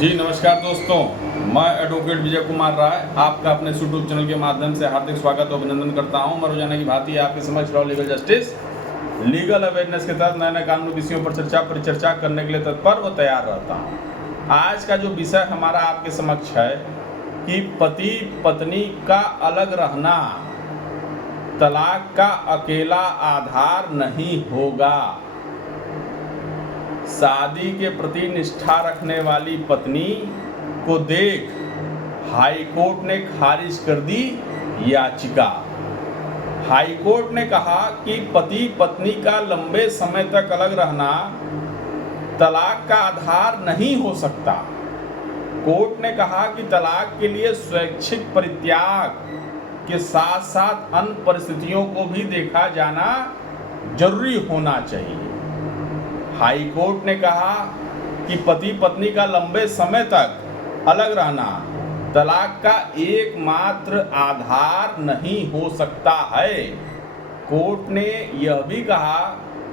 जी नमस्कार दोस्तों, मैं एडवोकेट विजय कुमार राय आपका अपने यूट्यूब चैनल के माध्यम से हार्दिक स्वागत और अभिनंदन करता हूं। मैं रोजाना की भांति आपके समक्ष law legal justice legal awareness के तहत नए नए कानूनी विषयों पर परिचर्चा करने के लिए तत्पर व तैयार रहता हूं। आज का जो विषय हमारा आपके समक्ष है कि पति पत्नी का अलग रहना तलाक का अकेला आधार नहीं होगा। शादी के प्रति निष्ठा रखने वाली पत्नी को देख हाई कोर्ट ने खारिज कर दी याचिका। हाई कोर्ट ने कहा कि पति पत्नी का लंबे समय तक अलग रहना तलाक का आधार नहीं हो सकता। कोर्ट ने कहा कि तलाक के लिए स्वैच्छिक परित्याग के साथ साथ अन्य परिस्थितियों को भी देखा जाना जरूरी होना चाहिए। हाई कोर्ट ने कहा कि पति पत्नी का लंबे समय तक अलग रहना तलाक का एकमात्र आधार नहीं हो सकता है। कोर्ट ने यह भी कहा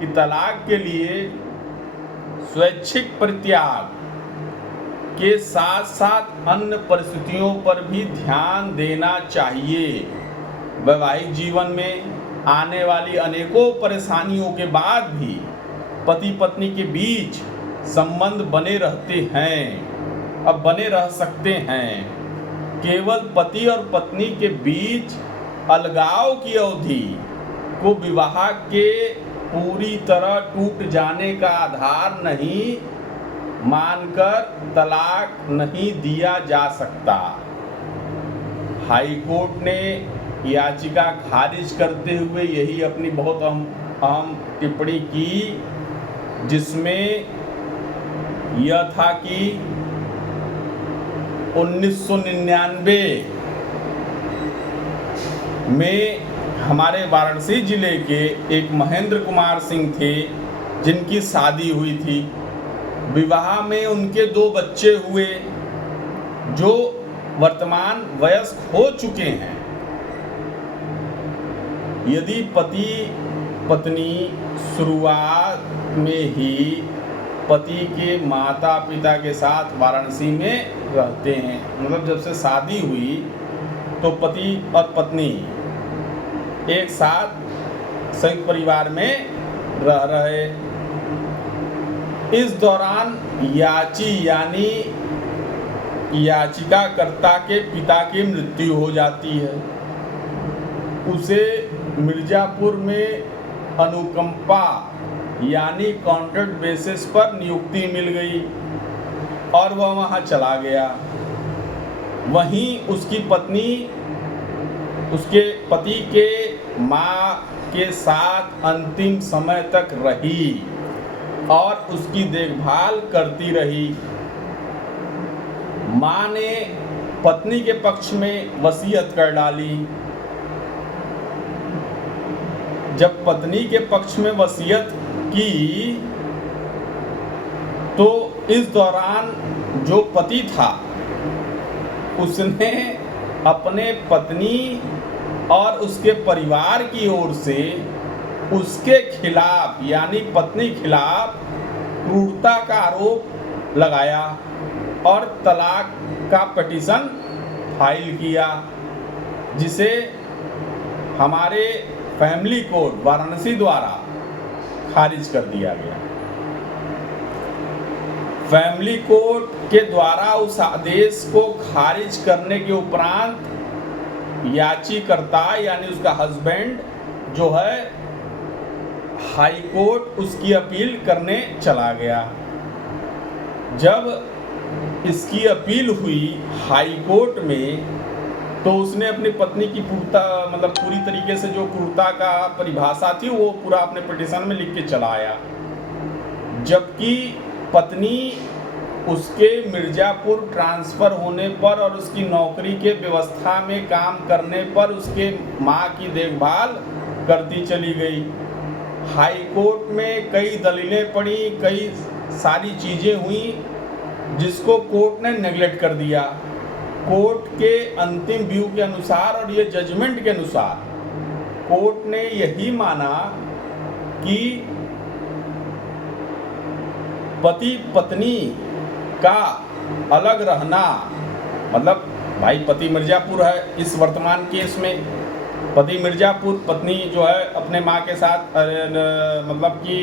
कि तलाक के लिए स्वैच्छिक परित्याग के साथ साथ अन्य परिस्थितियों पर भी ध्यान देना चाहिए। वैवाहिक जीवन में आने वाली अनेकों परेशानियों के बाद भी पति पत्नी के बीच संबंध बने रहते हैं, अब बने रह सकते हैं। केवल पति और पत्नी के बीच अलगाव की अवधि को विवाह के पूरी तरह टूट जाने का आधार नहीं मानकर तलाक नहीं दिया जा सकता। हाई कोर्ट ने याचिका खारिज करते हुए यही अपनी बहुत अहम टिप्पणी की, जिसमें यह था कि 1999 में हमारे वाराणसी जिले के एक महेंद्र कुमार सिंह थे जिनकी शादी हुई थी। विवाह में उनके 2 बच्चे हुए जो वर्तमान वयस्क हो चुके हैं। यदि पति पत्नी शुरुआत में ही पति के माता पिता के साथ वाराणसी में रहते हैं, मतलब जब से शादी हुई तो पति और पत्नी एक साथ संयुक्त परिवार में रह रहे। इस दौरान यानी याचिकाकर्ता के पिता की मृत्यु हो जाती है। उसे मिर्जापुर में अनुकंपा यानी कॉन्ट्रैक्ट बेसिस पर नियुक्ति मिल गई और वह वहां चला गया। वहीं उसकी पत्नी उसके पति के मां के साथ अंतिम समय तक रही और उसकी देखभाल करती रही। मां ने पत्नी के पक्ष में वसीयत कर डाली। जब पत्नी के पक्ष में वसीयत की तो इस दौरान जो पति था उसने अपने पत्नी और उसके परिवार की ओर से उसके खिलाफ यानी पत्नी खिलाफ क्रूरता का आरोप लगाया और तलाक का पिटीशन फाइल किया, जिसे हमारे फैमिली कोर्ट वाराणसी द्वारा खारिज कर दिया गया। फैमिली कोर्ट के द्वारा उस आदेश को खारिज करने के उपरांत याचिकाकर्ता यानी उसका हस्बैंड जो है हाई कोर्ट उसकी अपील करने चला गया। जब इसकी अपील हुई हाई कोर्ट में तो उसने अपनी पत्नी की पूरी तरीके से जो क्रूरता का परिभाषा थी वो पूरा अपने पिटीशन में लिख के चला आया। जबकि पत्नी उसके मिर्जापुर ट्रांसफ़र होने पर और उसकी नौकरी के व्यवस्था में काम करने पर उसके मां की देखभाल करती चली गई। हाई कोर्ट में कई दलीलें पड़ी, कई सारी चीज़ें हुई जिसको कोर्ट ने नेगलेक्ट कर दिया। कोर्ट के अंतिम व्यू के अनुसार और ये जजमेंट के अनुसार कोर्ट ने यही माना कि पति पत्नी का अलग रहना, मतलब भाई पति मिर्जापुर है इस वर्तमान केस में, पति मिर्जापुर, पत्नी जो है अपने माँ के साथ मतलब कि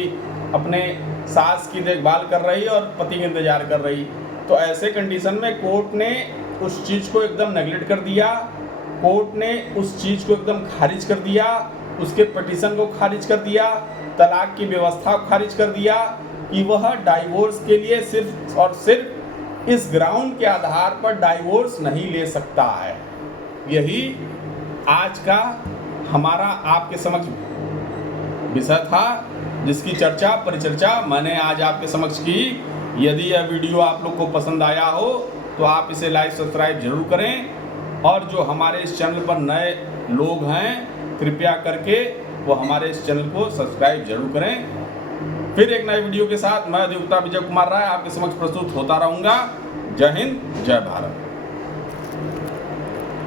अपने सास की देखभाल कर रही और पति का इंतजार कर रही। तो ऐसे कंडीशन में कोर्ट ने उस चीज़ को एकदम नेगलेक्ट कर दिया, कोर्ट ने उस चीज़ को एकदम खारिज कर दिया, उसके पिटीशन को खारिज कर दिया, तलाक की व्यवस्था को खारिज कर दिया कि वह डाइवोर्स के लिए सिर्फ और सिर्फ इस ग्राउंड के आधार पर डाइवोर्स नहीं ले सकता है। यही आज का हमारा आपके समक्ष विषय था, जिसकी चर्चा परिचर्चा मैंने आज आपके समक्ष की। यदि यह वीडियो आप लोग को पसंद आया हो तो आप इसे लाइक सब्सक्राइब जरूर करें, और जो हमारे इस चैनल पर नए लोग हैं कृपया करके वो हमारे इस चैनल को सब्सक्राइब जरूर करें। फिर एक नए वीडियो के साथ मैं अधिवक्ता विजय कुमार राय आपके समक्ष प्रस्तुत होता रहूँगा। जय हिंद, जय भारत।